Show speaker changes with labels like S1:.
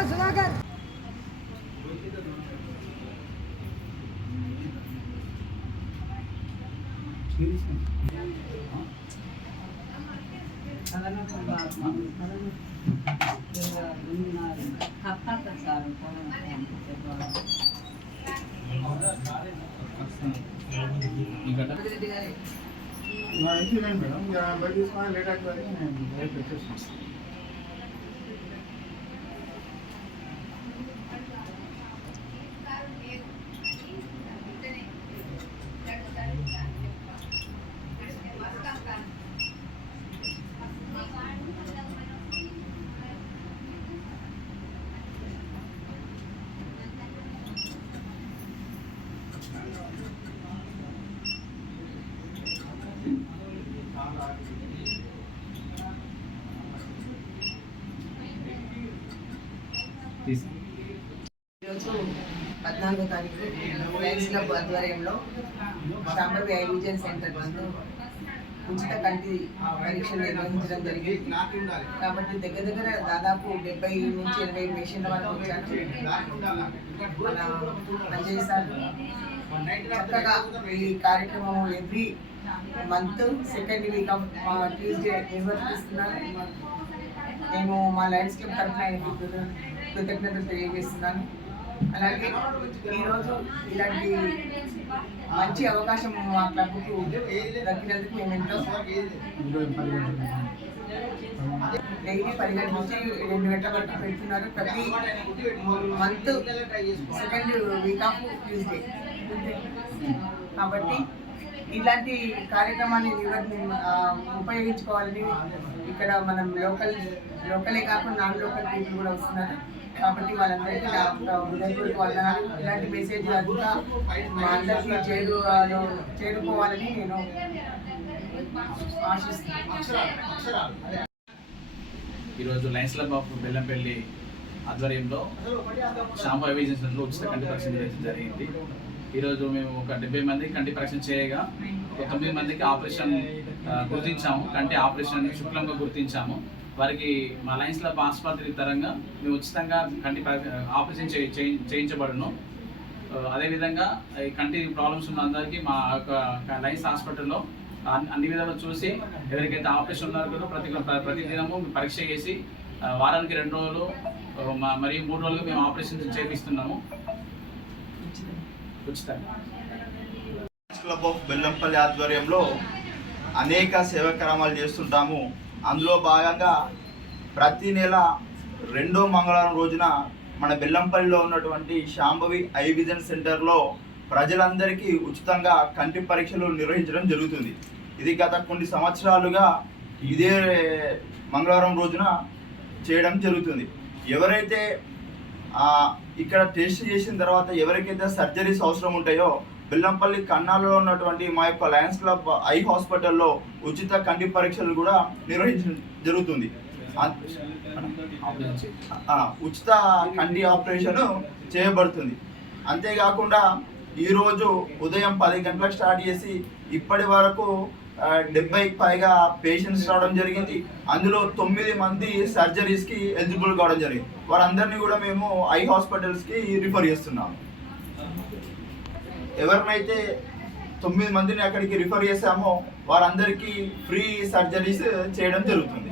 S1: సుధాకర్
S2: నా ఇంటికి రండి మేడం ఇక బయట తీసుకొని లేట్ అవుతుంది
S3: ఈరోజు పద్నాలుగో తారీఖు లయన్స్ క్లబ్ ఆధ్వర్యంలో ఐ ఐవిజన్ సెంటర్ నందు ఉచిత కంటి పరీక్షలు నిర్వహించడం జరిగింది. కాబట్టి దగ్గర దగ్గర దాదాపు డెబ్బై నుంచి ఎనభై పేషెంట్ల వరకు వచ్చారు. మన అంజయ్ సార్ చక్కగా ఈ కార్యక్రమం every month second week of Tuesday నిర్వర్తిస్తున్నాను మేము మా లయన్స్ క్లబ్ తరఫున కృతజ్ఞతలు తెలియజేస్తున్నాను. అలాగే ఈరోజు ఇలాంటి మంచి అవకాశం మా క్లబ్కు దక్కినందుకు మేము ఎంతో డైలీ పది గంటల నుంచి రెండు గంటల వరకు పెడుతున్నారు. ప్రతి month second week of Tuesday కాబట్టి ఇలాంటి కార్యక్రమాన్ని ఉపయోగించుకోవాలని ఇక్కడ మనం లోకల్ లోకలే కాకుండా నాన్ లోకల్ పీపుల్ కూడా వస్తున్నారు. కాబట్టి వాళ్ళందరికీ నా హృదయపూర్వక వందనాలు. ఇలాంటి మెసేజ్ అంతా మా అందరికీ చేరు చేరుకోవాలని నేను ఆశిస్తున్నాను.
S4: ఈరోజు లయన్స్ క్లబ్ ఆఫ్ బెల్లంపల్లి ఆధ్వర్యంలో శాంపూ అవిజన్స్లో ఉచిత కంటి పరీక్ష జరిగింది. ఈరోజు మేము ఒక డెబ్బై మందికి కంటి పరీక్ష చేయగా ఒక తొమ్మిది మందికి ఆపరేషన్ గుర్తించాము. కంటి ఆపరేషన్ శుక్లంగా గుర్తించాము. వారికి మా లయన్స్ క్లబ్ ఆసుపత్రి తరంగా మేము ఉచితంగా కంటి ఆపరేషన్ చేయించబడును. అదేవిధంగా ఈ కంటి ప్రాబ్లమ్స్ ఉన్న అందరికీ మా యొక్క లైన్స్ హాస్పిటల్లో అన్ని విధాలు చూసి ఎవరికైతే ఆపరేషన్ ఉన్నారో కూడా ప్రతి ప్రతి దినము పరీక్ష చేసి వారానికి రెండు రోజులు మరియు మూడు రోజులు మేము ఆపరేషన్ చేపిస్తున్నాము. ఉచితంగా
S5: క్లబ్ ఆఫ్ బెల్లంపల్లి ఆధ్వర్యంలో అనేక సేవా చేస్తుంటాము. అందులో భాగంగా ప్రతి నెల రెండో మంగళవారం రోజున మన బెల్లంపల్లిలో ఉన్నటువంటి శాంభవి ఐ విజన్ సెంటర్లో ప్రజలందరికీ ఉచితంగా కంటి పరీక్షలు నిర్వహించడం జరుగుతుంది. ఇది గత కొన్ని సంవత్సరాలుగా ఇదే మంగళవారం రోజున చేయడం జరుగుతుంది. ఎవరైతే ఇక్కడ టెస్ట్ చేసిన తర్వాత ఎవరికైతే సర్జరీస్ అవసరం ఉంటాయో బెల్లంపల్లి కన్నాలలో ఉన్నటువంటి మా యొక్క లయన్స్ క్లబ్ ఐ హాస్పిటల్లో ఉచిత కంటి పరీక్షలు కూడా నిర్వహించడం జరుగుతుంది. ఉచిత కంటి ఆపరేషన్ చేయబడుతుంది. అంతేకాకుండా ఈరోజు ఉదయం పది గంటలకు స్టార్ట్ చేసి ఇప్పటి వరకు డెబ్బైకి పైగా పేషెంట్స్ రావడం జరిగింది. అందులో తొమ్మిది మంది సర్జరీస్కి ఎలిజిబుల్ కావడం జరిగింది. వారందరినీ కూడా మేము ఐ హాస్పిటల్స్కి రిఫర్ చేస్తున్నాము. ఎవరినైతే తొమ్మిది మందిని అక్కడికి రిఫర్ చేసామో వారందరికీ ఫ్రీ సర్జరీస్ చేయడం జరుగుతుంది.